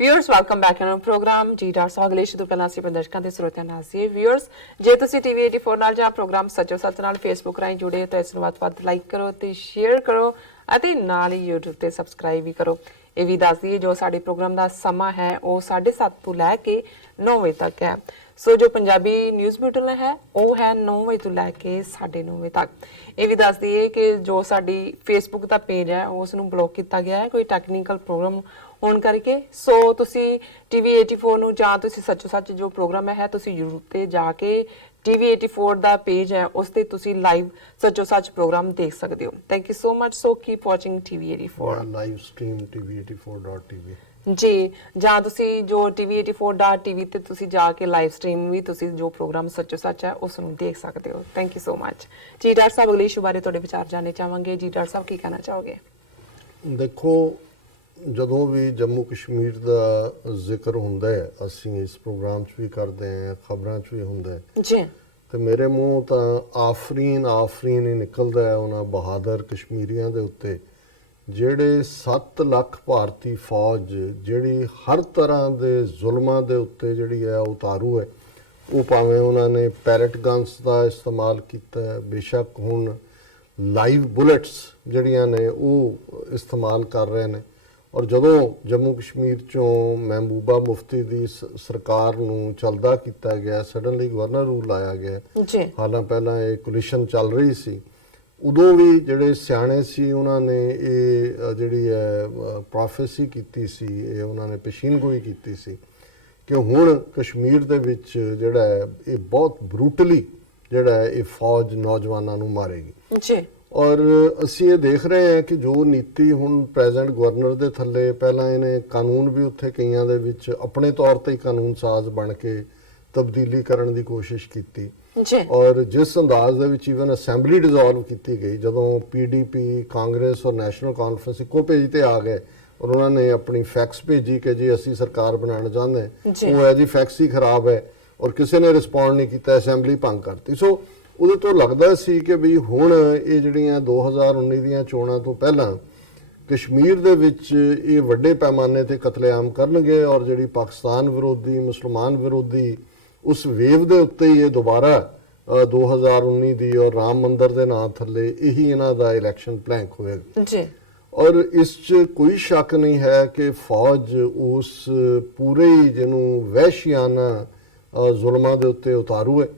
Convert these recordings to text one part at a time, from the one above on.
Viewers welcome back to programme G dot अगले ਤੋਂ ਪਹਿਲਾਂ ਅਸੀਂ ਦਰਸ਼ਕਾਂ ਦੇ ਸਰੋਤਿਆਂ ਨਾਲ ਸੀ व्यूअर्स ਜੇ ਤੁਸੀਂ ਟੀਵੀ 84 ਨਾਲ ਜਾਂ ਪ੍ਰੋਗਰਾਮ ਸੱਚੋ ਸੱਚ ਨਾਲ ਫੇਸਬੁੱਕ ਰਾਹੀਂ ਜੁੜੇ ਤਾਂ ਇਸ ਨੂੰ ਵੱਧ-ਵੱਧ ਲਾਈਕ ਕਰੋ ਤੇ ਸ਼ੇਅਰ ਕਰੋ ਅਤੇ ਨਾਲ ਹੀ YouTube ਤੇ ਸਬਸਕ੍ਰਾਈਬ ਵੀ ਕਰੋ। ਇਹ ਵੀ ਦੱਸ ਦਈਏ ਜੋ ਸਾਡੇ ਪ੍ਰੋਗਰਾਮ ਦਾ ਸਮਾਂ ਹੈ ਉਹ 7:30 ਤੋਂ ਲੈ ਕੇ 9 ਵਜੇ ਤੱਕ ਹੈ। ਸੋ ਜੋ ਪੰਜਾਬੀ ਨਿਊਜ਼ ਬੁਲੇਟਿਨ ਹੈ ਉਹ ਹੈ 9 ਵਜੇ ਤੋਂ ਲੈ ਕੇ 9:30 ਵਜੇ ਤੱਕ। ਇਹ ਵੀ ਦੱਸ ਦਈਏ ਕਿ ਜੋ ਸਾਡੀ ਫੇਸਬੁੱਕ ਦਾ ਪੇਜ ਹੈ ਉਸ ਨੂੰ ਬਲੌਕ ਕੀਤਾ ਗਿਆ ਹੈ ਕੋਈ ਟੈਕਨੀਕਲ ਪ੍ਰੋਬਲਮ ਹੋਣ ਕਰਕੇ। ਸੋ ਤੁਸੀਂ ਟੀਵੀ 84 ਨੂੰ ਜਾਂ ਤੁਸੀਂ ਸੱਚੋ ਸੱਚ ਜੋ ਪ੍ਰੋਗਰਾਮ ਹੈ ਤੁਸੀਂ YouTube ਤੇ ਜਾ ਕੇ ਟੀਵੀ 84 ਦਾ ਪੇਜ ਹੈ ਉਸ ਤੇ ਤੁਸੀਂ ਲਾਈਵ ਸੱਚੋ ਸੱਚ ਪ੍ਰੋਗਰਾਮ ਦੇਖ ਸਕਦੇ ਹੋ। Thank you so much. So keep watching TV 84 live stream tv84.tv ਜੀ ਜਾਂ ਤੁਸੀਂ ਜੋ tv84.tv ਤੇ ਤੁਸੀਂ ਜਾ ਕੇ ਲਾਈਵ ਸਟ੍ਰੀਮ ਵੀ ਤੁਸੀਂ ਜੋ ਪ੍ਰੋਗਰਾਮ ਸੱਚੋ ਸੱਚ ਹੈ ਉਸ ਨੂੰ ਦੇਖ ਸਕਦੇ ਹੋ। ਥੈਂਕ ਯੂ ਸੋ ਮਚ ਜੀ। ਡਾਕਟਰ ਸਾਹਿਬ ਅਗਲੇ ਇਸ਼ੂ ਬਾਰੇ ਤੁਹਾਡੇ ਵਿਚਾਰ ਜਾਣਨੇ ਚਾਹਾਂਗੇ ਜੀ। ਡਾਕਟਰ ਸਾਹਿਬ ਕੀ ਕਹਿਣਾ ਚਾਹੋਗੇ? ਦੇਖੋ, ਜਦੋਂ ਵੀ ਜੰਮੂ ਕਸ਼ਮੀਰ ਦਾ ਜ਼ਿਕਰ ਹੁੰਦਾ ਹੈ ਅਸੀਂ ਇਸ ਪ੍ਰੋਗਰਾਮ 'ਚ ਵੀ ਕਰਦੇ ਹਾਂ, ਖਬਰਾਂ 'ਚ ਵੀ ਹੁੰਦਾ ਹੈ ਜੀ, ਤੇ ਮੇਰੇ ਮੂੰਹ ਤਾਂ ਆਫਰੀਨ ਹੀ ਨਿਕਲਦਾ ਹੈ ਉਹਨਾਂ ਬਹਾਦਰ ਕਸ਼ਮੀਰੀਆਂ ਦੇ ਉੱਤੇ ਜਿਹੜੇ 7 ਲੱਖ ਭਾਰਤੀ ਫੌਜ ਜਿਹੜੀ ਹਰ ਤਰ੍ਹਾਂ ਦੇ ਜ਼ੁਲਮਾਂ ਦੇ ਉੱਤੇ ਜਿਹੜੀ ਹੈ ਉਤਾਰੂ ਹੈ। ਉਹ ਭਾਵੇਂ ਉਹਨਾਂ ਨੇ ਪੈਰਟ ਗਨਸ ਦਾ ਇਸਤੇਮਾਲ ਕੀਤਾ ਹੈ, ਬੇਸ਼ੱਕ ਹੁਣ ਲਾਈਵ ਬੁਲੇਟਸ ਜਿਹੜੀਆਂ ਨੇ ਉਹ ਇਸਤੇਮਾਲ ਕਰ ਰਹੇ ਨੇ। ਔਰ ਜਦੋਂ ਜੰਮੂ ਕਸ਼ਮੀਰ ਚੋਂ ਮਹਿਬੂਬਾ ਮੁਫਤੀ ਦੀ ਸਰਕਾਰ ਨੂੰ ਚਲਦਾ ਕੀਤਾ ਗਿਆ, ਸਡਨਲੀ ਗਵਰਨਰ ਰੂਲ ਲਾਇਆ ਗਿਆ ਜੀ, ਹਾਲਾਂ ਪਹਿਲਾਂ ਇਹ ਕੋਲੀਸ਼ਨ ਚੱਲ ਰਹੀ ਸੀ, ਉਦੋਂ ਵੀ ਜਿਹੜੇ ਸਿਆਣੇ ਸੀ ਉਹਨਾਂ ਨੇ ਇਹ ਜਿਹੜੀ ਹੈ ਪ੍ਰੋਫੈਸੀ ਕੀਤੀ ਸੀ, ਇਹ ਉਹਨਾਂ ਨੇ ਪੇਸ਼ੀਨਗੋਈ ਕੀਤੀ ਸੀ ਕਿ ਹੁਣ ਕਸ਼ਮੀਰ ਦੇ ਵਿੱਚ ਜਿਹੜਾ ਹੈ ਇਹ ਬਹੁਤ ਬਰੂਟਲੀ ਜਿਹੜਾ ਹੈ ਇਹ ਫੌਜ ਨੌਜਵਾਨਾਂ ਨੂੰ ਮਾਰੇਗੀ ਜੀ। ਔਰ ਅਸੀਂ ਇਹ ਦੇਖ ਰਹੇ ਹਾਂ ਕਿ ਜੋ ਨੀਤੀ ਹੁਣ ਪ੍ਰੈਜ਼ੀਡੈਂਟ ਗਵਰਨਰ ਦੇ ਥੱਲੇ ਪਹਿਲਾਂ ਇਹਨੇ ਕਾਨੂੰਨ ਵੀ ਉੱਥੇ ਕਈਆਂ ਦੇ ਵਿੱਚ ਆਪਣੇ ਤੌਰ ਤੇ ਹੀ ਕਾਨੂੰਨ ਸਾਜ਼ ਬਣ ਕੇ ਤਬਦੀਲੀ ਕਰਨ ਦੀ ਕੋਸ਼ਿਸ਼ ਕੀਤੀ ਜੀ। ਔਰ ਜਿਸ ਅੰਦਾਜ਼ ਦੇ ਵਿੱਚ ਈਵਨ ਅਸੈਂਬਲੀ ਡਿਸੋਲਵ ਕੀਤੀ ਗਈ, ਜਦੋਂ ਪੀਡੀਪੀ, ਕਾਂਗਰਸ ਔਰ ਨੈਸ਼ਨਲ ਕਾਨਫਰੰਸ ਇੱਕੋ ਪੇਜ ਤੇ ਆ ਗਏ ਔਰ ਉਹਨਾਂ ਨੇ ਆਪਣੀ ਫੈਕਸ ਭੇਜੀ ਕਿ ਜੀ ਅਸੀਂ ਸਰਕਾਰ ਬਣਾਉਣਾ ਚਾਹੁੰਦੇ, ਉਹ ਹੈ ਜੀ ਫੈਕਸ ਹੀ ਖਰਾਬ ਹੈ ਔਰ ਕਿਸੇ ਨੇ ਰਿਸਪੌਂਡ ਨਹੀਂ ਕੀਤਾ, ਅਸੈਂਬਲੀ ਭੰਗ ਕਰਤੀ। ਸੋ ਉਹਦੇ ਤੋਂ ਲੱਗਦਾ ਸੀ ਕਿ ਵੀ ਹੁਣ ਇਹ ਜਿਹੜੀਆਂ 2019 ਦੀਆਂ ਚੋਣਾਂ ਤੋਂ ਪਹਿਲਾਂ ਕਸ਼ਮੀਰ ਦੇ ਵਿੱਚ ਇਹ ਵੱਡੇ ਪੈਮਾਨੇ ਤੇ ਕਤਲੇਆਮ ਕਰਨਗੇ ਔਰ ਜਿਹੜੀ ਪਾਕਿਸਤਾਨ ਵਿਰੋਧੀ, ਮੁਸਲਮਾਨ ਵਿਰੋਧੀ ਉਸ ਵੇਵ ਦੇ ਉੱਤੇ ਹੀ ਇਹ ਦੁਬਾਰਾ 2019 ਦੀ ਔਰ ਰਾਮ ਮੰਦਰ ਦੇ ਨਾਂ ਥੱਲੇ ਇਹੀ ਇਹਨਾਂ ਦਾ ਇਲੈਕਸ਼ਨ ਪਲੈਂਕ ਹੋਏਗਾ ਜੀ। ਔਰ ਇਸ 'ਚ ਕੋਈ ਸ਼ੱਕ ਨਹੀਂ ਹੈ ਕਿ ਫੌਜ ਉਸ ਪੂਰੇ ਹੀ ਜਿਹਨੂੰ ਵਹਿਸ਼ਿਆਨਾ ਜ਼ੁਲਮਾਂ ਦੇ ਉੱਤੇ ਉਤਾਰੂ ਹੈ,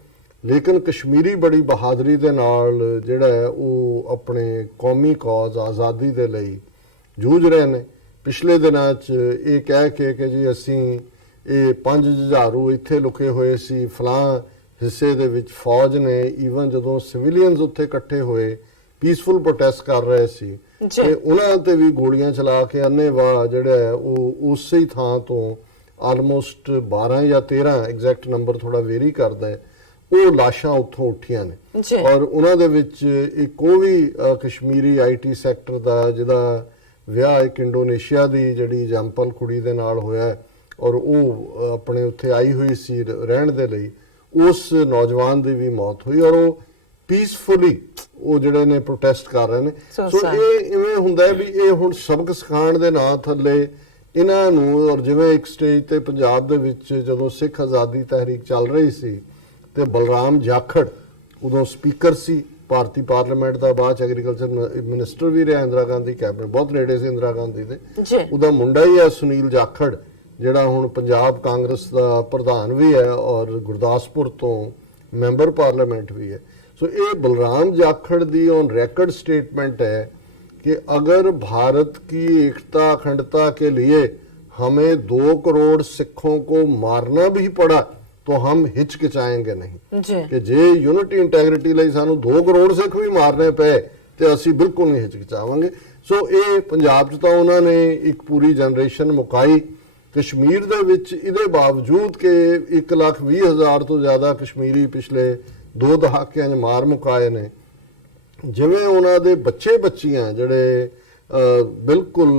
ਲੇਕਿਨ ਕਸ਼ਮੀਰੀ ਬੜੀ ਬਹਾਦਰੀ ਦੇ ਨਾਲ ਜਿਹੜਾ ਹੈ ਉਹ ਆਪਣੇ ਕੌਮੀ ਕੌਜ਼ ਆਜ਼ਾਦੀ ਦੇ ਲਈ ਜੂਝ ਰਹੇ ਨੇ। ਪਿਛਲੇ ਦਿਨਾਂ 'ਚ ਇਹ ਕਹਿ ਕੇ ਕਿ ਜੀ ਅਸੀਂ ਇਹ 5 ਜੁਝਾਰੂ ਇੱਥੇ ਲੁਕੇ ਹੋਏ ਸੀ ਫਲਾਂ ਹਿੱਸੇ ਦੇ ਵਿੱਚ, ਫੌਜ ਨੇ ਈਵਨ ਜਦੋਂ ਸਿਵਿਲੀਅਨਸ ਉੱਥੇ ਇਕੱਠੇ ਹੋਏ ਪੀਸਫੁਲ ਪ੍ਰੋਟੈਸਟ ਕਰ ਰਹੇ ਸੀ ਤੇ ਉਹਨਾਂ ਤੇ ਵੀ ਗੋਲੀਆਂ ਚਲਾ ਕੇ ਅੰਨ੍ਹੇਵਾਹ ਜਿਹੜਾ ਹੈ ਉਹ ਉਸੇ ਹੀ ਥਾਂ ਤੋਂ ਆਲਮੋਸਟ 12 ਜਾਂ 13 ਐਗਜ਼ੈਕਟ ਨੰਬਰ ਥੋੜਾ ਵੇਰੀ ਕਰਦਾ ਹੈ, ਉਹ ਲਾਸ਼ਾਂ ਉੱਥੋਂ ਉੱਠੀਆਂ ਨੇ। ਔਰ ਉਹਨਾਂ ਦੇ ਵਿੱਚ ਇੱਕ ਉਹ ਵੀ ਕਸ਼ਮੀਰੀ ਆਈਟੀ ਸੈਕਟਰ ਦਾ ਜਿਹਦਾ ਵਿਆਹ ਇੱਕ ਇੰਡੋਨੇਸ਼ੀਆ ਦੀ ਜਿਹੜੀ ਜੰਪਲ ਕੁੜੀ ਦੇ ਨਾਲ ਹੋਇਆ ਔਰ ਉਹ ਆਪਣੇ ਉੱਥੇ ਆਈ ਹੋਈ ਸੀ ਰਹਿਣ ਦੇ ਲਈ, ਉਸ ਨੌਜਵਾਨ ਦੀ ਵੀ ਮੌਤ ਹੋਈ ਔਰ ਉਹ ਪੀਸਫੁਲੀ ਉਹ ਜਿਹੜੇ ਨੇ ਪ੍ਰੋਟੈਸਟ ਕਰ ਰਹੇ ਨੇ। ਸੋ ਇਹ ਇਵੇਂ ਹੁੰਦਾ ਹੈ ਵੀ ਇਹ ਹੁਣ ਸਬਕ ਸਿਖਾਉਣ ਦੇ ਨਾਂ ਥੱਲੇ ਇਹਨਾਂ ਨੂੰ, ਔਰ ਜਿਵੇਂ ਇੱਕ ਸਟੇਜ ਤੇ ਪੰਜਾਬ ਦੇ ਵਿੱਚ ਜਦੋਂ ਸਿੱਖ ਆਜ਼ਾਦੀ ਤਹਿਰੀਕ ਚੱਲ ਰਹੀ ਸੀ ਤੇ ਬਲਰਾਮ ਜਾਖੜ ਉਦੋਂ ਸਪੀਕਰ ਸੀ ਭਾਰਤੀ ਪਾਰਲੀਮੈਂਟ ਦਾ, ਬਾਅਦ ਚ ਐਗਰੀਕਲਚਰ ਮਿਨਿਸਟਰ ਵੀ ਰਿਹਾ ਇੰਦਰਾ ਗਾਂਧੀ ਕੈਬਨਿਟ, ਬਹੁਤ ਨੇੜੇ ਸੀ ਇੰਦਰਾ ਗਾਂਧੀ ਦੇ। ਉਹਦਾ ਮੁੰਡਾ ਹੀ ਹੈ ਸੁਨੀਲ ਜਾਖੜ ਜਿਹੜਾ ਹੁਣ ਪੰਜਾਬ ਕਾਂਗਰਸ ਦਾ ਪ੍ਰਧਾਨ ਵੀ ਹੈ ਔਰ ਗੁਰਦਾਸਪੁਰ ਤੋਂ ਮੈਂਬਰ ਪਾਰਲੀਮੈਂਟ ਵੀ ਹੈ। ਸੋ ਇਹ ਬਲਰਾਮ ਜਾਖੜ ਦੀ ਔਨ ਰੈਕਰਡ स्टेटमेंट है कि अगर भारत की एकता अखंडता के लिए हमें 2 करोड़ सिखों को मारना भी पड़ा तो हम हिचकिचाएंगे नहीं कि जे यूनिटी इंटैग्रिटी ਲਈ ਸਾਨੂੰ 2 ਕਰੋੜ ਸਿੱਖ ਵੀ ਮਾਰਨੇ ਪਏ ਤੇ ਅਸੀਂ ਬਿਲਕੁਲ ਨਹੀਂ ਹਿਚਕਿਚਾਵਾਂਗੇ। ਸੋ ਇਹ ਪੰਜਾਬ 'ਚ ਤਾਂ ਉਹਨਾਂ ਨੇ ਇੱਕ ਪੂਰੀ ਜਨਰੇਸ਼ਨ ਮੁਕਾਈ। ਕਸ਼ਮੀਰ ਦੇ ਵਿੱਚ ਇਹਦੇ ਬਾਵਜੂਦ ਕਿ 1,20,000 ਤੋਂ ਜ਼ਿਆਦਾ ਕਸ਼ਮੀਰੀ ਪਿਛਲੇ 2 ਦਹਾਕਿਆਂ 'ਚ ਮਾਰ ਮੁਕਾਏ ਨੇ, ਜਿਵੇਂ ਉਹਨਾਂ ਦੇ ਬੱਚੇ ਬੱਚੀਆਂ ਜਿਹੜੇ ਬਿਲਕੁਲ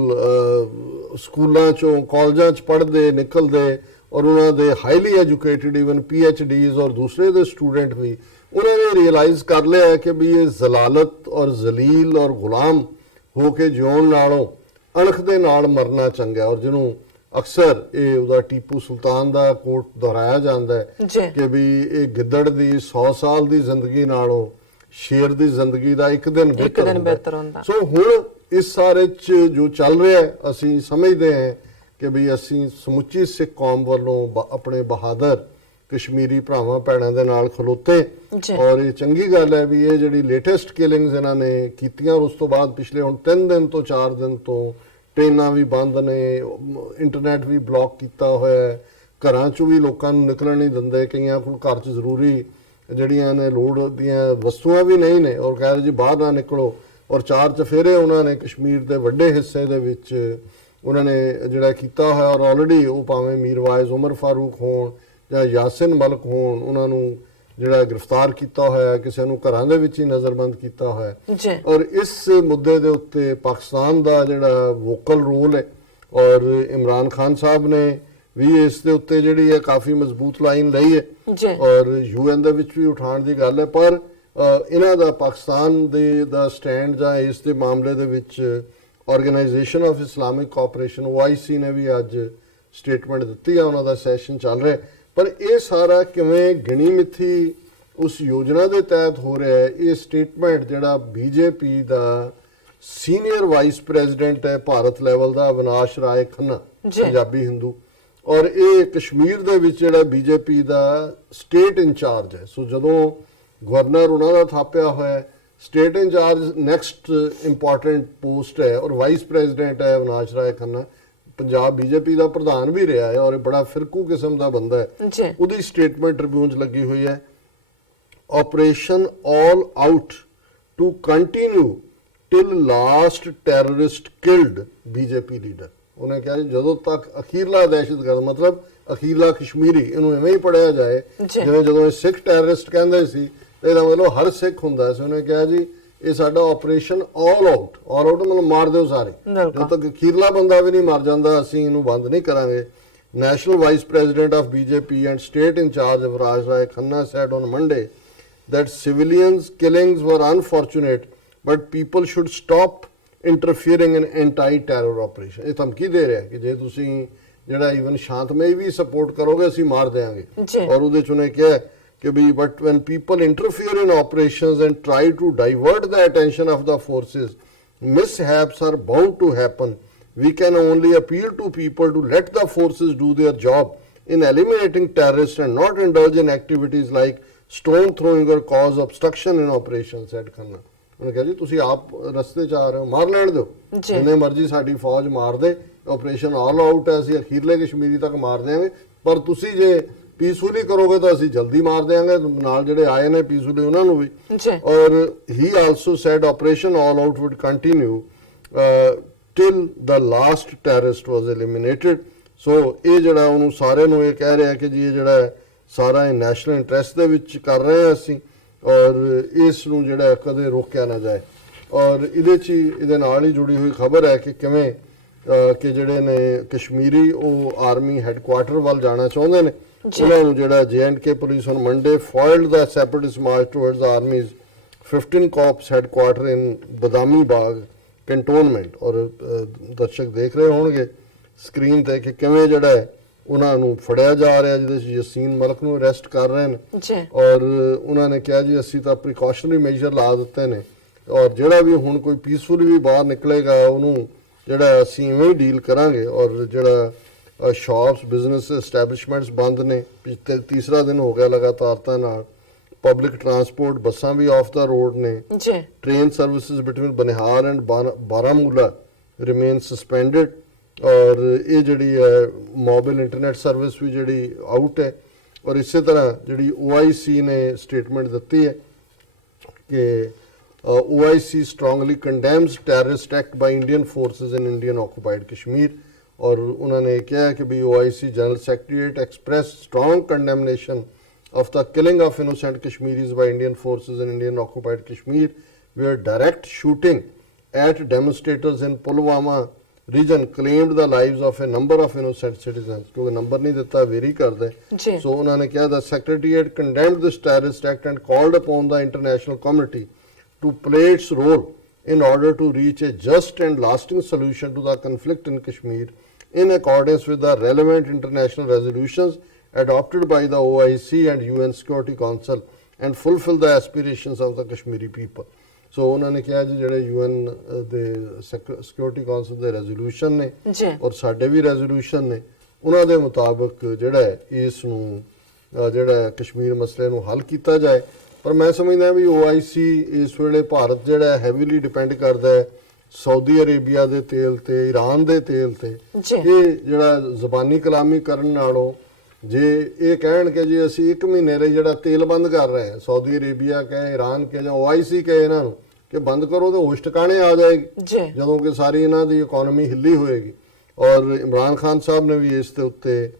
ਸਕੂਲਾਂ 'ਚੋਂ ਕਾਲਜਾਂ 'ਚ ਪੜ੍ਹਦੇ ਨਿਕਲਦੇ ਔਰ ਉਹਨਾਂ ਦੇ ਹਾਈਲੀ ਐਜੂਕੇਟਿਡ ਈਵਨ PhDs ਔਰ ਦੂਸਰੇ ਦੇ ਸਟੂਡੈਂਟ ਵੀ ਉਹਨਾਂ ਨੇ ਰਿਅਲਾਈਜ਼ ਕਰ ਲਿਆ ਕਿ ਵੀ ਇਹ ਜ਼ਲਾਲਤ ਔਰ ਜ਼ਲੀਲ ਔਰ ਗੁਲਾਮ ਹੋ ਕੇ ਜਿਉਣ ਨਾਲੋਂ ਅਣਖ ਦੇ ਨਾਲ ਮਰਨਾ ਚੰਗਾ। ਔਰ ਜਿਹਨੂੰ ਅਕਸਰ ਇਹ ਉਹਦਾ ਟੀਪੂ ਸੁਲਤਾਨ ਦਾ ਕੋਟ ਦੁਹਰਾਇਆ ਜਾਂਦਾ ਹੈ ਜੀ। ਕਿ ਵੀ ਇਹ ਗਿੱਦੜ ਦੀ 100 ਸਾਲ ਦੀ ਜ਼ਿੰਦਗੀ ਨਾਲੋਂ ਸ਼ੇਰ ਦੀ ਜ਼ਿੰਦਗੀ ਦਾ ਇੱਕ ਦਿਨ ਬਿਹਤਰ ਹੁੰਦਾ। ਸੋ ਹੁਣ ਇਸ ਸਾਰੇ ਚ ਜੋ ਚੱਲ ਰਿਹਾ ਹੈ, ਅਸੀਂ ਸਮਝਦੇ ਹਾਂ ਕਿ ਵੀ ਅਸੀਂ ਸਮੁੱਚੀ ਸਿੱਖ ਕੌਮ ਵੱਲੋਂ ਆਪਣੇ ਬਹਾਦਰ ਕਸ਼ਮੀਰੀ ਭਰਾਵਾਂ ਭੈਣਾਂ ਦੇ ਨਾਲ ਖਲੋਤੇ ਔਰ ਇਹ ਚੰਗੀ ਗੱਲ ਹੈ ਵੀ ਇਹ ਜਿਹੜੀ ਲੇਟੈਸਟ ਕਿਲਿੰਗਸ ਇਹਨਾਂ ਨੇ ਕੀਤੀਆਂ ਉਸ ਤੋਂ ਬਾਅਦ ਪਿਛਲੇ ਹੁਣ 3 ਦਿਨ ਤੋਂ 4 ਦਿਨ ਤੋਂ ਟ੍ਰੇਨਾਂ ਵੀ ਬੰਦ ਨੇ, ਇੰਟਰਨੈਟ ਵੀ ਬਲੌਕ ਕੀਤਾ ਹੋਇਆ ਹੈ, ਘਰਾਂ ਚੋਂ ਵੀ ਲੋਕਾਂ ਨੂੰ ਨਿਕਲਣ ਨਹੀਂ ਦਿੰਦੇ, ਕਈਆਂ ਕੋਲ ਘਰ 'ਚ ਜ਼ਰੂਰੀ ਜਿਹੜੀਆਂ ਨੇ ਲੋੜ ਦੀਆਂ ਵਸਤੂਆਂ ਵੀ ਨਹੀਂ ਨੇ ਔਰ ਕਹਿ ਰਹੇ ਜੀ ਬਾਹਰ ਨਾ ਨਿਕਲੋ। ਔਰ 4 ਚਫੇਰੇ ਉਹਨਾਂ ਨੇ ਕਸ਼ਮੀਰ ਦੇ ਵੱਡੇ ਹਿੱਸੇ ਦੇ ਵਿੱਚ ਉਹਨਾਂ ਨੇ ਜਿਹੜਾ ਕੀਤਾ ਹੋਇਆ ਔਰ ਆਲਰੇਡੀ ਉਹ ਭਾਵੇਂ ਮੀਰਵਾਇਜ਼ ਉਮਰ ਫਾਰੂਕ ਹੋਣ ਜਾਂ ਯਾਸਿਨ ਮਲਕ ਹੋਣ, ਉਹਨਾਂ ਨੂੰ ਜਿਹੜਾ ਗ੍ਰਿਫਤਾਰ ਕੀਤਾ ਹੋਇਆ, ਕਿਸੇ ਨੂੰ ਘਰਾਂ ਦੇ ਵਿੱਚ ਹੀ ਨਜ਼ਰਬੰਦ ਕੀਤਾ ਹੋਇਆ। ਔਰ ਇਸ ਮੁੱਦੇ ਦੇ ਉੱਤੇ ਪਾਕਿਸਤਾਨ ਦਾ ਜਿਹੜਾ ਵੋਕਲ ਰੋਲ ਹੈ ਔਰ ਇਮਰਾਨ ਖਾਨ ਸਾਹਿਬ ਨੇ ਵੀ ਇਸ ਦੇ ਉੱਤੇ ਜਿਹੜੀ ਹੈ ਕਾਫੀ ਮਜ਼ਬੂਤ ਲਾਈਨ ਲਈ ਹੈ ਔਰ UN ਦੇ ਵਿੱਚ ਵੀ ਉਠਾਉਣ ਦੀ ਗੱਲ ਹੈ। ਪਰ ਇਹਨਾਂ ਦਾ ਪਾਕਿਸਤਾਨ ਦੇ ਦਾ ਸਟੈਂਡ ਜਾਂ ਇਸ ਦੇ ਮਾਮਲੇ ਦੇ ਵਿੱਚ organisation of Islamic cooperation OIC ਨੇ ਵੀ ਅੱਜ ਸਟੇਟਮੈਂਟ ਦਿੱਤੀ ਹੈ, ਉਹਨਾਂ ਦਾ ਸੈਸ਼ਨ ਚੱਲ ਰਿਹਾ। ਪਰ ਇਹ ਸਾਰਾ ਕਿਵੇਂ ਗਿਣੀ ਮਿੱਥੀ ਉਸ ਯੋਜਨਾ ਦੇ ਤਹਿਤ ਹੋ ਰਿਹਾ ਹੈ, ਇਹ ਸਟੇਟਮੈਂਟ ਜਿਹੜਾ BJP ਦਾ ਸੀਨੀਅਰ ਵਾਈਸ ਪ੍ਰੈਜ਼ੀਡੈਂਟ ਹੈ ਭਾਰਤ ਲੈਵਲ ਦਾ ਅਵਿਨਾਸ਼ ਰਾਏ ਖੰਨਾ, ਪੰਜਾਬੀ ਹਿੰਦੂ, ਔਰ ਇਹ ਕਸ਼ਮੀਰ ਦੇ ਵਿੱਚ ਜਿਹੜਾ BJP ਦਾ ਸਟੇਟ ਇੰਚਾਰਜ ਹੈ। ਸੋ ਜਦੋਂ ਗਵਰਨਰ ਉਹਨਾਂ ਦਾ ਥਾਪਿਆ ਹੋਇਆ, state incharge next important post ਹੈ ਔਰ ਵਾਈਸ ਪ੍ਰੈਜ਼ੀਡੈਂਟ ਹੈ ਅਵਿਨਾਸ਼ ਰਾਏ ਖੰਨਾ, ਪੰਜਾਬ BJP ਦਾ ਪ੍ਰਧਾਨ ਵੀ ਰਿਹਾ ਹੈ ਔਰ ਇਹ ਬੜਾ ਫਿਰਕੂ ਕਿਸਮ ਦਾ ਬੰਦਾ ਹੈ। ਉਹਦੀ ਸਟੇਟਮੈਂਟ ਟ੍ਰਿਬਿਊਨ 'ਚ ਲੱਗੀ ਹੋਈ ਹੈ, operation all out to continue till last terrorist killed BJP leader. ਉਹਨੇ ਕਿਹਾ ਜਦੋਂ ਤੱਕ ਅਖੀਰਲਾ ਦਹਿਸ਼ਤਗਰਦ, ਮਤਲਬ ਅਖੀਰਲਾ ਕਸ਼ਮੀਰੀ, ਇਹਨੂੰ ਐਵੇਂ ਹੀ ਪੜਿਆ ਜਾਏ ਜਿਵੇਂ ਜਦੋਂ ਇਹ ਸਿੱਖ ਟੈਰਰਿਸਟ ਕਹਿੰਦੇ ਸੀ ਇਹਦਾ ਮਤਲਬ ਹਰ ਸਿੱਖ ਹੁੰਦਾ ਸੀ। ਉਹਨੇ ਕਿਹਾ ਜੀ ਇਹ ਸਾਡਾ ਆਪਰੇਸ਼ਨ ਆਲ ਆਊਟ ਮਤਲਬ ਮਾਰ ਦਿਓ ਸਾਰੇ, ਜਦੋਂ ਤੱਕ ਅਖੀਰਲਾ ਬੰਦਾ ਵੀ ਨਹੀਂ ਮਰ ਜਾਂਦਾ ਅਸੀਂ ਇਹਨੂੰ ਬੰਦ ਨਹੀਂ ਕਰਾਂਗੇ। National Vice President of BJP and State in charge of Raj Rai Khanna said on Monday that civilians killings were unfortunate but people should stop interfering in anti-terror operation। ਇਹ ਧਮਕੀ ਦੇ ਰਿਹਾ ਕਿ ਜੇ ਤੁਸੀਂ ਜਿਹੜਾ ਇਵਨ ਸ਼ਾਂਤਮਈ ਵੀ ਸਪੋਰਟ ਕਰੋਗੇ ਅਸੀਂ ਮਾਰ ਦੇਵਾਂਗੇ। ਔਰ ਉਹਦੇ 'ਚ ਉਹਨੇ ਕਿਹਾ ਕਿ ਵੀ but when people interfere in operations and try to divert the attention of the forces, mishaps are bound to happen. We can only appeal to people to let the forces do their job in eliminating terrorists and not indulge in activities like stone throwing or cause obstruction in operations, said Khanna। ਉਹਨੇ ਕਿਹਾ ਜੀ ਤੁਸੀਂ ਆਪ ਰਸਤੇ 'ਚ ਆ ਰਹੇ ਹੋ, ਮਾਰ ਲੈਣ ਦਿਓ, ਜਿੰਨੇ ਮਰਜ਼ੀ ਸਾਡੀ ਫੌਜ ਮਾਰ ਦੇ, ਆਪਰੇਸ਼ਨ ਆਲ ਆਊਟ ਹੈ, ਅਸੀਂ ਅਖੀਰਲੇ ਕਸ਼ਮੀਰੀ ਤੱਕ ਮਾਰ ਦਿਆਂਗੇ, ਪਰ ਤੁਸੀਂ ਜੇ ਪੀਸਫੁਲੀ ਕਰੋਗੇ ਤਾਂ ਅਸੀਂ ਜਲਦੀ ਮਾਰ ਦਿਆਂਗੇ, ਨਾਲ ਜਿਹੜੇ ਆਏ ਨੇ ਪੀਸਫੁਲੀ ਉਹਨਾਂ ਨੂੰ ਵੀ। ਔਰ he also said operation all out would continue till the last terrorist was eliminated. So ਇਹ ਜਿਹੜਾ ਉਹਨੂੰ ਸਾਰਿਆਂ ਨੂੰ ਇਹ ਕਹਿ ਰਿਹਾ ਕਿ ਜੀ ਇਹ ਜਿਹੜਾ ਸਾਰਾ ਇਹ ਨੈਸ਼ਨਲ ਇੰਟਰਸਟ ਦੇ ਵਿੱਚ ਕਰ ਰਹੇ ਹਾਂ ਅਸੀਂ ਔਰ ਇਸ ਨੂੰ ਜਿਹੜਾ ਕਦੇ ਰੋਕਿਆ ਨਾ ਜਾਏ। ਔਰ ਇਹਦੇ 'ਚ ਇਹਦੇ ਨਾਲ ਹੀ ਜੁੜੀ ਹੋਈ ਖਬਰ ਹੈ ਕਿ ਕਿਵੇਂ ਕਿ ਜਿਹੜੇ ਨੇ ਕਸ਼ਮੀਰੀ ਉਹ ਆਰਮੀ ਹੈੱਡਕੁਆਟਰ ਵੱਲ ਜਾਣਾ ਚਾਹੁੰਦੇ ਨੇ, ਉਹਨਾਂ ਨੂੰ ਜਿਹੜਾ J&K police on Monday foiled the separatist march towards the army's 15 corps headquarter in Badami Bagh cantonment। ਔਰ ਦਰਸ਼ਕ ਦੇਖ ਰਹੇ ਹੋਣਗੇ ਸਕਰੀਨ ਤੇ ਕਿ ਕਿਵੇਂ ਜਿਹੜਾ ਹੈ ਉਹਨਾਂ ਨੂੰ ਫੜਿਆ ਜਾ ਰਿਹਾ, ਜਿਹਦੇ 'ਚ ਯਸੀਨ ਮਲਕ ਨੂੰ ਅਰੈਸਟ ਕਰ ਰਹੇ ਨੇ ਔਰ ਉਹਨਾਂ ਨੇ ਕਿਹਾ ਜੀ ਅਸੀਂ ਤਾਂ ਪ੍ਰੀਕਾਸ਼ਨਰੀ ਮੇਜਰ ਲਾ ਦਿੱਤੇ ਨੇ ਔਰ ਜਿਹੜਾ ਵੀ ਹੁਣ ਕੋਈ ਪੀਸਫੁਲੀ ਵੀ ਬਾਹਰ ਨਿਕਲੇਗਾ ਉਹਨੂੰ ਜਿਹੜਾ ਅਸੀਂ ਇਵੇਂ ਹੀ ਡੀਲ ਕਰਾਂਗੇ। ਔਰ ਜਿਹੜਾ ਸ਼ਾਪਸ ਬਿਜ਼ਨਸ ਐਸਟੈਬਲਿਸ਼ਮੈਂਟਸ ਬੰਦ ਨੇ, ਤੀਸਰਾ ਦਿਨ ਹੋ ਗਿਆ ਲਗਾਤਾਰਤਾ ਨਾਲ, ਪਬਲਿਕ ਟਰਾਂਸਪੋਰਟ ਬੱਸਾਂ ਵੀ ਆਫ ਦਾ ਰੋਡ ਨੇ, train services between Banihal and Baramulla remain suspended ਔਰ ਇਹ ਜਿਹੜੀ ਹੈ ਮੋਬਾਈਲ ਇੰਟਰਨੈਟ ਸਰਵਿਸ ਵੀ ਜਿਹੜੀ ਆਊਟ ਹੈ। ਔਰ ਇਸੇ ਤਰ੍ਹਾਂ ਜਿਹੜੀ OIC ਨੇ ਸਟੇਟਮੈਂਟ ਦਿੱਤੀ ਹੈ ਕਿ OIC strongly condemns terrorist act by Indian forces in Indian occupied Kashmir। और उन्होंने किया कि भी OIC General Secretariat expressed strong condemnation of the killing of innocent Kashmiris by Indian forces in Indian occupied Kashmir, where direct shooting at demonstrators in Pulwama region claimed the lives of a number of innocent citizens। क्योंकि number नहीं देता very कर दे। So उन्होंने किया the Secretariat condemned this terrorist act and called upon the international community to play its role in order to reach a just and lasting solution to the conflict in Kashmir in accordance with the relevant international resolutions adopted by the OIC and UN Security Council and fulfill the aspirations of the Kashmiri people. ਸੋ ਉਹਨਾਂ ਨੇ ਕਿਹਾ ਜੀ ਜਿਹੜੇ UN ਦੇ security council ਦੇ resolution ਨੇ ਜੀ ਔਰ ਸਾਡੇ ਵੀ ਰੈਜ਼ੋਲੂਸ਼ਨ ਨੇ, ਉਹਨਾਂ ਦੇ ਮੁਤਾਬਕ ਜਿਹੜਾ ਹੈ ਇਸ ਨੂੰ ਜਿਹੜਾ ਕਸ਼ਮੀਰ ਮਸਲੇ ਨੂੰ ਹੱਲ ਕੀਤਾ ਜਾਏ। ਪਰ ਮੈਂ ਸਮਝਦਾ ਵੀ OIC ਇਸ ਵੇਲੇ ਭਾਰਤ ਜਿਹੜਾ ਹੈਵੀਲੀ ਡਿਪੈਂਡ ਕਰਦਾ ਹੈ ਸਾਊਦੀ ਅਰੇਬੀਆ ਦੇ ਤੇਲ ਤੇ, ਈਰਾਨ ਦੇ ਤੇਲ ਤੇ। ਜੀ ਇਹ ਜਿਹੜਾ ਜ਼ਬਾਨੀ ਕਲਾਮੀ ਕਰਨ ਨਾਲੋਂ ਜੇ ਇਹ ਕਹਿਣ ਕਿ ਜੀ ਅਸੀਂ 1 ਮਹੀਨੇ ਲਈ ਜਿਹੜਾ ਤੇਲ ਬੰਦ ਕਰ ਰਹੇ ਹਾਂ, ਸਾਊਦੀ ਅਰੇਬੀਆ ਕਹੇ, ਈਰਾਨ ਕਹੇ ਜਾਂ OIC ਕਹੇ ਇਹਨਾਂ ਨੂੰ ਕਿ ਬੰਦ ਕਰੋ, ਤਾਂ ਹੋਸ਼ ਟਿਕਾਣੇ ਆ ਜਾਏਗੀ ਜੀ ਜਦੋਂ ਕਿ ਸਾਰੀ ਇਹਨਾਂ ਦੀ ਇਕਨੋਮੀ ਹਿੱਲੀ ਹੋਏਗੀ। ਔਰ ਇਮਰਾਨ ਖਾਨ ਸਾਹਿਬ ਨੇ ਵੀ ਇਸ ਦੇ ਉੱਤੇ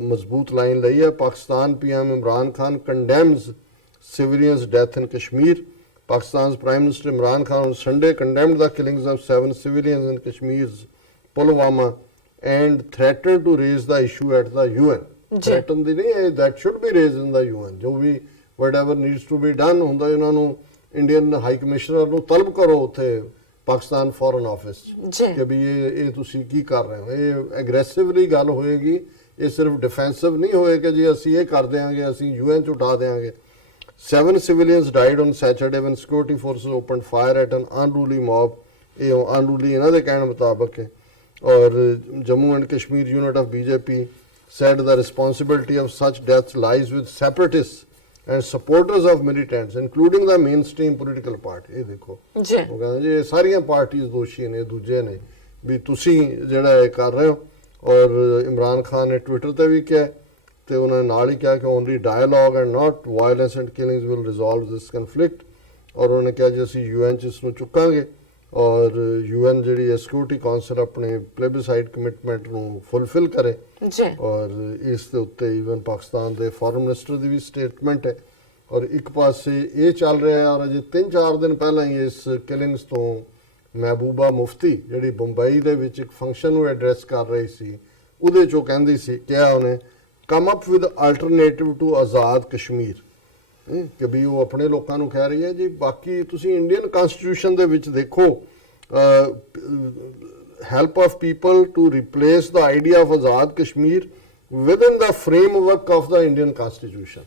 ਮਜ਼ਬੂਤ ਲਾਈਨ ਲਈ ਹੈ। Pakistan PM Imran Khan ਕੰਡੈਮਸ civilians' death in Kashmir. Pakistan's Prime Minister Imran Khan on Sunday condemned the killings of 7 civilians in Kashmir's Pulwama and threatened to raise the issue at the UN. Threatened the nahi, that should be raised in the UN. Jo bhi whatever needs to be done ਹੁੰਦਾ ਇਹਨਾਂ ਨੂੰ Indian high commissioner ਨੂੰ ਤਲਬ ਕਰੋ ਉੱਥੇ Pakistan foreign office ਜੀ ਕਿ ਵੀ ਇਹ ਤੁਸੀਂ ਕੀ ਕਰ ਰਹੇ ਹੋ। ਇਹ ਐਗਰੈਸਿਵਲੀ ਗੱਲ ਹੋਏਗੀ, ਇਹ ਸਿਰਫ ਡਿਫੈਂਸਿਵ ਨਹੀਂ ਹੋਏਗਾ ਜੀ ਅਸੀਂ ਇਹ ਕਰ ਦਿਆਂਗੇ, ਅਸੀਂ UN ਚ ਉਠਾ ਦਿਆਂਗੇ। 7 civilians died on Saturday when security forces opened fire at an unruly mob. ਇਹ unruly ਇਹਨਾਂ ਦੇ ਕਹਿਣ ਮੁਤਾਬਕ ਹੈ। ਔਰ Jammu and Kashmir unit of BJP said the responsibility of such deaths lies with separatists and supporters of militants including the mainstream political party. ਇਹ ਦੇਖੋ ਜੀ ਉਹ ਕਹਿੰਦੇ ਜੀ ਇਹ ਸਾਰੀਆਂ ਪਾਰਟੀਆਂ ਦੋਸ਼ੀ ਨੇ, ਦੂਜੇ ਨੇ ਵੀ ਤੁਸੀਂ ਜਿਹੜਾ ਇਹ ਕਰ ਰਹੇ ਹੋ। ਔਰ ਇਮਰਾਨ ਖਾਨ ਨੇ ਟਵਿੱਟਰ ਤੇ ਵੀ ਕਿਹਾ ਤੇ ਉਹਨਾਂ ਨੇ ਨਾਲ ਹੀ ਕਿਹਾ ਕਿ only dialogue and not violence and killings will resolve this conflict. ਔਰ ਉਹਨਾਂ ਨੇ ਕਿਹਾ ਜੀ ਅਸੀਂ UN 'ਚ ਇਸ ਨੂੰ ਚੁੱਕਾਂਗੇ ਔਰ UN ਜਿਹੜੀ ਹੈ ਸਿਕਿਉਰਿਟੀ ਕਾਉਂਸਲ ਆਪਣੇ ਪਲੇਬਿਸਾਈਡ ਕਮਿਟਮੈਂਟ ਨੂੰ ਫੁੱਲਫਿਲ ਕਰੇ। ਜੀ ਔਰ ਇਸ ਦੇ ਉੱਤੇ ਈਵਨ ਪਾਕਿਸਤਾਨ ਦੇ ਫੋਰਨ ਮਿਨਿਸਟਰ ਦੀ ਵੀ ਸਟੇਟਮੈਂਟ ਹੈ। ਔਰ ਇੱਕ ਪਾਸੇ ਇਹ ਚੱਲ ਰਿਹਾ ਹੈ ਔਰ ਅਜੇ 3-4 ਦਿਨ ਪਹਿਲਾਂ ਹੀ ਇਸ ਕਿਲਿੰਗਸ ਤੋਂ ਮਹਿਬੂਬਾ ਮੁਫਤੀ ਜਿਹੜੀ ਬੰਬਈ ਦੇ ਵਿੱਚ ਇੱਕ ਫੰਕਸ਼ਨ ਨੂੰ ਐਡਰੈਸ ਕਰ ਰਹੀ ਸੀ, ਉਹਦੇ 'ਚੋਂ ਕਹਿੰਦੀ ਸੀ, ਕਿਹਾ ਉਹਨੇ come up with alternative to ਆਜ਼ਾਦ ਕਸ਼ਮੀਰ ਕਿ ਵੀ ਉਹ ਆਪਣੇ ਲੋਕਾਂ ਨੂੰ ਕਹਿ ਰਹੀ ਹੈ ਜੀ ਬਾਕੀ ਤੁਸੀਂ ਇੰਡੀਅਨ ਕਨਸਟੀਟਿਊਸ਼ਨ ਦੇ ਵਿੱਚ ਦੇਖੋ help of people to replace the idea of Azad Kashmir within the framework of the Indian constitution।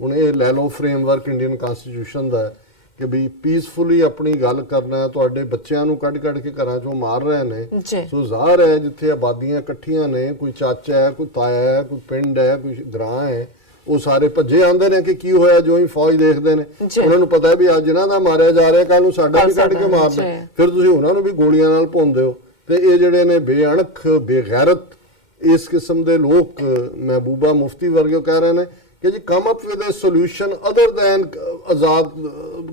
ਹੁਣ ਇਹ ਲੈ ਲਓ ਫਰੇਮਵਰਕ ਇੰਡੀਅਨ ਕਨਸਟੀਟਿਊਸ਼ਨ ਦਾ ਕਿ ਵੀ ਪੀਸਫੁਲੀ ਆਪਣੀ ਗੱਲ ਕਰਨਾ। ਤੁਹਾਡੇ ਬੱਚਿਆਂ ਨੂੰ ਕੱਢ ਕੇ ਘਰਾਂ ਚੋਂ ਮਾਰ ਰਹੇ ਨੇ, ਸੋ ਜ਼ਾਹਰ ਹੈ ਜਿੱਥੇ ਆਬਾਦੀਆਂ ਇਕੱਠੀਆਂ ਨੇ, ਕੋਈ ਚਾਚਾ ਹੈ, ਕੋਈ ਤਾਇਆ ਹੈ, ਕੋਈ ਪਿੰਡ ਹੈ, ਕੋਈ ਗ੍ਰਾਂ ਹੈ, ਉਹ ਸਾਰੇ ਭੱਜੇ ਆਉਂਦੇ ਨੇ ਕਿ ਕੀ ਹੋਇਆ। ਜੋ ਹੀ ਫੌਜ ਦੇਖਦੇ ਨੇ ਉਹਨਾਂ ਨੂੰ ਪਤਾ ਹੈ ਵੀ ਅੱਜ ਜਿਹਨਾਂ ਦਾ ਮਾਰਿਆ ਜਾ ਰਿਹਾ ਕੱਲ ਨੂੰ ਸਾਡਾ ਵੀ ਕੱਢ ਕੇ ਮਾਰਦੇ, ਫਿਰ ਤੁਸੀਂ ਉਹਨਾਂ ਨੂੰ ਵੀ ਗੋਲੀਆਂ ਨਾਲ ਭੁੰਨਦੇ ਹੋ। ਤੇ ਇਹ ਜਿਹੜੇ ਨੇ ਬੇਅਣਖ ਬੇਗੈਰਤ ਇਸ ਕਿਸਮ ਦੇ ਲੋਕ ਮਹਿਬੂਬਾ ਮੁਫਤੀ ਵਰਗੇ ਕਹਿ ਰਹੇ ਨੇ ਕਿ ਜੀ come up with a solution other than Azad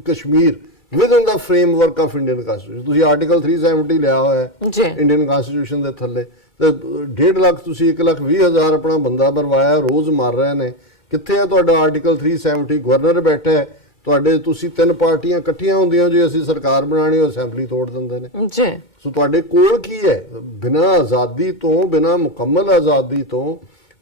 Kashmir within the framework of Indian constitution। ਤੁਸੀਂ ਆਰਟੀਕਲ 370 ਲਿਆ ਹੋਇਆ ਹੈ ਇੰਡੀਅਨ ਕਨਸਟੀਟਿਊਸ਼ਨ ਦੇ ਥੱਲੇ ਤੇ 1.5 ਲੱਖ ਤੁਸੀਂ 1,20,000 ਆਪਣਾ ਬੰਦਾ ਮਰਵਾਇਆ, ਰੋਜ਼ ਮਾਰ ਰਹੇ ਨੇ। ਕਿੱਥੇ ਹੈ ਤੁਹਾਡਾ ਆਰਟੀਕਲ 370? ਗਵਰਨਰ ਬੈਠਾ ਹੈ ਤੁਹਾਡੇ, ਤੁਸੀਂ 3 ਪਾਰਟੀਆਂ ਇਕੱਠੀਆਂ ਹੁੰਦੀਆਂ ਜੀ ਅਸੀਂ ਸਰਕਾਰ ਬਣਾਣੀ, ਉਹ ਅਸੈਂਬਲੀ ਤੋੜ ਦਿੰਦੇ ਨੇ। ਸੋ ਤੁਹਾਡੇ ਕੋਲ ਕੀ ਹੈ ਬਿਨਾਂ ਆਜ਼ਾਦੀ ਤੋਂ, ਬਿਨਾਂ ਮੁਕੰਮਲ ਆਜ਼ਾਦੀ ਤੋਂ।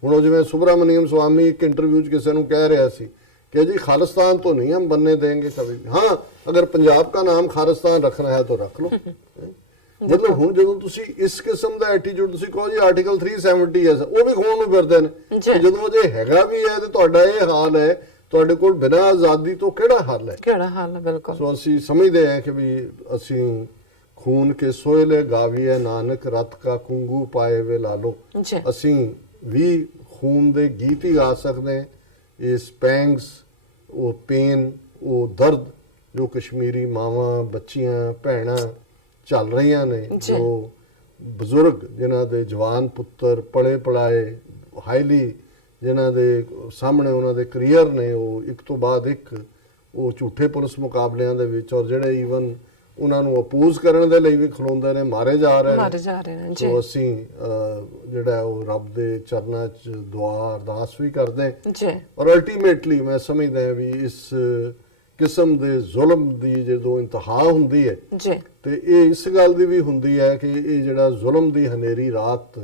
ਹੁਣ ਜਿਵੇਂ ਸੁਬਰਾਮਨੀਅਮ ਸਵਾਮੀ ਇੱਕ ਇੰਟਰਵਿਊ 'ਚ ਕਿਸੇ ਨੂੰ ਕਹਿ ਰਿਹਾ ਸੀ कि जी खालिस्तान तो नहीं हम बनने देंगे कभी भी, हाँ अगर पंजाब का नाम खालिस्तान रखना है तो रख लो। मतलब ਹੁਣ ਜਦੋਂ ਤੁਸੀਂ ਇਸ ਕਿਸਮ ਦਾ ਐਟੀਟਿਊਡ ਤੁਸੀਂ ਕਹੋ ਜੀ ਆਰਟੀਕਲ 370 ਹੈ, ਉਹ ਵੀ ਖੋਣ ਨੂੰ ਫਿਰਦੇ ਨੇ। ਜਦੋਂ ਜੇ ਹੈਗਾ ਵੀ ਹੈ ਤੇ ਤੁਹਾਡਾ ਇਹ ਹਾਲ ਹੈ, ਤੁਹਾਡੇ ਕੋਲ ਬਿਨਾਂ ਆਜ਼ਾਦੀ ਤੋਂ ਕਿਹੜਾ ਹੱਲ ਹੈ? ਕਿਹੜਾ ਹੱਲ ਹੈ? ਬਿਲਕੁਲ। ਸੋ ਅਸੀਂ ਸਮਝਦੇ ਹਾਂ ਕਿ ਵੀ ਅਸੀਂ ਖੂਨ ਕੇ ਸੋਇਲੇ ਗਾਵੀਏ ਨਾਨਕ ਰਤ ਕਾ ਕੁੰਗੂ ਪਾਏ ਵੇ ਲਾਲੋ। ਅਸੀਂ ਵੀ ਖੂਨ ਦੇ ਗੀਤ ਹੀ ਗਾ ਸਕਦੇ ਹਾਂ। ਇਸ ਪੈਂਗਸ, ਉਹ ਪੇਨ, ਉਹ ਦਰਦ ਜੋ ਕਸ਼ਮੀਰੀ ਮਾਵਾਂ, ਬੱਚੀਆਂ, ਭੈਣਾਂ ਚੱਲ ਰਹੀਆਂ ਨੇ, ਜੋ ਬਜ਼ੁਰਗ ਜਿਨ੍ਹਾਂ ਦੇ ਜਵਾਨ ਪੁੱਤਰ ਪਲੇ ਪੜਾਏ ਹਾਈਲੀ ਜਿਨ੍ਹਾਂ ਦੇ ਸਾਹਮਣੇ ਉਹਨਾਂ ਦੇ ਕਰੀਅਰ ਨੇ, ਉਹ ਇੱਕ ਤੋਂ ਬਾਅਦ ਇੱਕ ਉਹ ਝੂਠੇ ਪੁਲਿਸ ਮੁਕਾਬਲਿਆਂ ਦੇ ਵਿੱਚ ਔਰ ਜਿਹੜੇ ਈਵਨ ਉਹਨਾਂ ਨੂੰ ਅਪੋਜ਼ ਕਰਨ ਦੇ ਲਈ ਵੀ ਖਲੋਂਦੇ ਨੇ, ਮਾਰੇ ਜਾ ਰਹੇ ਨੇ। ਸੋ ਅਸੀਂ ਜਿਹੜਾ ਉਹ ਰੱਬ ਦੇ ਚਰਨਾਂ 'ਚ ਦੁਆ ਅਰਦਾਸ ਵੀ ਕਰਦੇ ਹਾਂ ਔਰ ਅਲਟੀਮੇਟਲੀ ਮੈਂ ਸਮਝਦਾ ਵੀ ਇਸ ਕਿਸਮ ਦੇ ਜ਼ੁਲਮ ਦੀ ਜਦੋਂ ਇੰਤਹਾ ਹੁੰਦੀ ਹੈ ਤੇ ਇਹ ਇਸ ਗੱਲ ਦੀ ਵੀ ਹੁੰਦੀ ਹੈ ਕਿ ਇਹ ਜਿਹੜਾ ਜ਼ੁਲਮ ਦੀ ਹਨੇਰੀ ਰਾਤ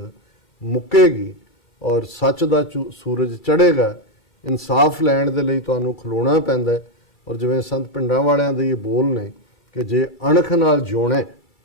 ਮੁੱਕੇਗੀ ਔਰ ਸੱਚ ਦਾ ਸੂਰਜ ਚੜ੍ਹੇਗਾ। ਇਨਸਾਫ ਲੈਣ ਦੇ ਲਈ ਤੁਹਾਨੂੰ ਖਲੋਣਾ ਪੈਂਦਾ ਔਰ ਜਿਵੇਂ ਸੰਤ ਪਿੰਡਾਂ ਵਾਲਿਆਂ ਦੇ ਇਹ ਬੋਲ ਨੇ ਕਿ ਜੇ ਅਣਖ ਨਾਲ ਜਿਉਣਾ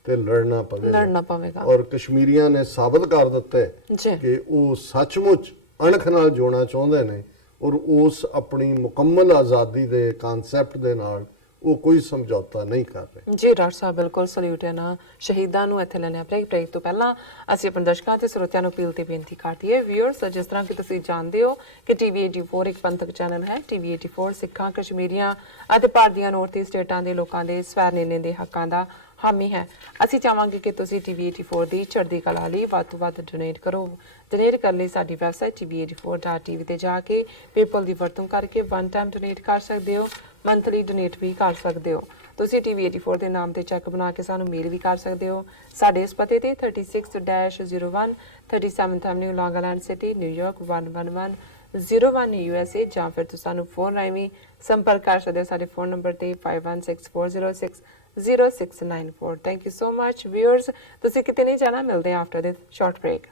ਤੇ ਲੜਨਾ ਪਵੇਗਾ। ਲੜਨਾ ਪਵੇਗਾ ਔਰ ਕਸ਼ਮੀਰੀਆਂ ਨੇ ਸਾਬਤ ਕਰ ਦਿੱਤਾ ਹੈ ਜੀ ਕਿ ਉਹ ਸੱਚਮੁੱਚ ਅਣਖ ਨਾਲ ਜਿਉਣਾ ਚਾਹੁੰਦੇ ਨੇ ਔਰ ਉਸ ਆਪਣੀ ਮੁਕੰਮਲ ਆਜ਼ਾਦੀ ਦੇ ਕਨਸੈਪਟ ਦੇ ਨਾਲ ਉਹ ਕੋਈ ਸਮਝੌਤਾ ਨਹੀਂ ਕਰ ਰਹੇ। ਜੀ ਡਾਕਟਰ ਸਾਹਿਬ ਬਿਲਕੁਲ ਸਲੂਟ ਹੈ ਨਾ ਸ਼ਹੀਦਾਂ ਨੂੰ ਇੱਥੇ ਲੈਣੇ ਆਪਣੇ ਬ੍ਰੇਕ ਤੋਂ ਪਹਿਲਾਂ ਅਸੀਂ ਆਪਣੇ ਦਰਸ਼ਕਾਂ ਤੇ ਸਰੋਤਿਆਂ ਨੂੰ ਅਪੀਲ ਤੇ ਬੇਨਤੀ ਕਰਦੀ ਹੈ ਵਿਊਅਰਸ ਜਿਸ ਤਰ੍ਹਾਂ ਕਿ ਤੁਸੀਂ ਜਾਣਦੇ ਹੋ ਕਿ ਟੀਵੀ 84 ਇੱਕ ਪੰਥਕ ਚੈਨਲ ਹੈ। ਟੀਵੀ 84 ਸਿੱਖਾਂ ਕਸ਼ਮੀਰੀਆਂ ਅਤੇ ਭਾਰਤੀਆਂ ਨਾਰਥ ਈਸਟ ਸਟੇਟਾਂ ਦੇ ਲੋਕਾਂ ਦੇ ਸਵੈ ਨਿਰਣੇ ਦੇ ਹੱਕਾਂ ਦਾ ਹਾਮੀ ਹੈ। ਅਸੀਂ ਚਾਹਾਂਗੇ ਕਿ ਤੁਸੀਂ ਟੀਵੀ 84 ਦੀ ਚੜ੍ਹਦੀ ਕਲਾ ਲਈ ਵੱਧ ਤੋਂ ਵੱਧ ਡੋਨੇਟ ਕਰੋ। ਡੋਨੇਟ ਕਰਨ ਲਈ ਸਾਡੀ ਵੈਬਸਾਈਟ tv84.tv ਤੇ ਜਾ ਕੇ ਪੇਪਲ ਦੀ ਵਰਤੋਂ ਕਰਕੇ ਵਨ ਟਾਈਮ ਡੋਨੇਟ ਕਰ ਸਕਦੇ ਹੋ, ਮੰਥਲੀ ਡੋਨੇਟ ਵੀ ਕਰ ਸਕਦੇ ਹੋ। ਤੁਸੀਂ ਟੀਵੀ 84 ਦੇ ਨਾਮ ਤੇ ਚੈੱਕ ਬਣਾ ਕੇ ਸਾਨੂੰ ਮੇਲ ਵੀ ਕਰ ਸਕਦੇ ਹੋ। ਸਾਡੇ ਇਸ ਪਤੇ ਤੇ 36-01 37th ਐਵਨਿਊ ਲੌਂਗ ਆਈਲੈਂਡ ਸਿਟੀ ਨਿਊਯਾਰਕ 11101 USA ਜਾਂ ਫਿਰ ਤੁਸੀਂ ਸਾਨੂੰ ਫੋਨ ਰਾਹੀਂ ਵੀ ਸੰਪਰਕ ਕਰ ਸਕਦੇ ਹੋ ਸਾਡੇ ਫੋਨ ਨੰਬਰ ਤੇ 5164060694। Thank you so much viewers. ਤੁਸੀਂ ਕਿਤੇ ਨਹੀਂ ਜਾਣਾ, ਮਿਲਦੇ ਹਾਂ ਆਫਟਰ ਦਿਸ ਸ਼ਾਰਟ ਬ੍ਰੇਕ।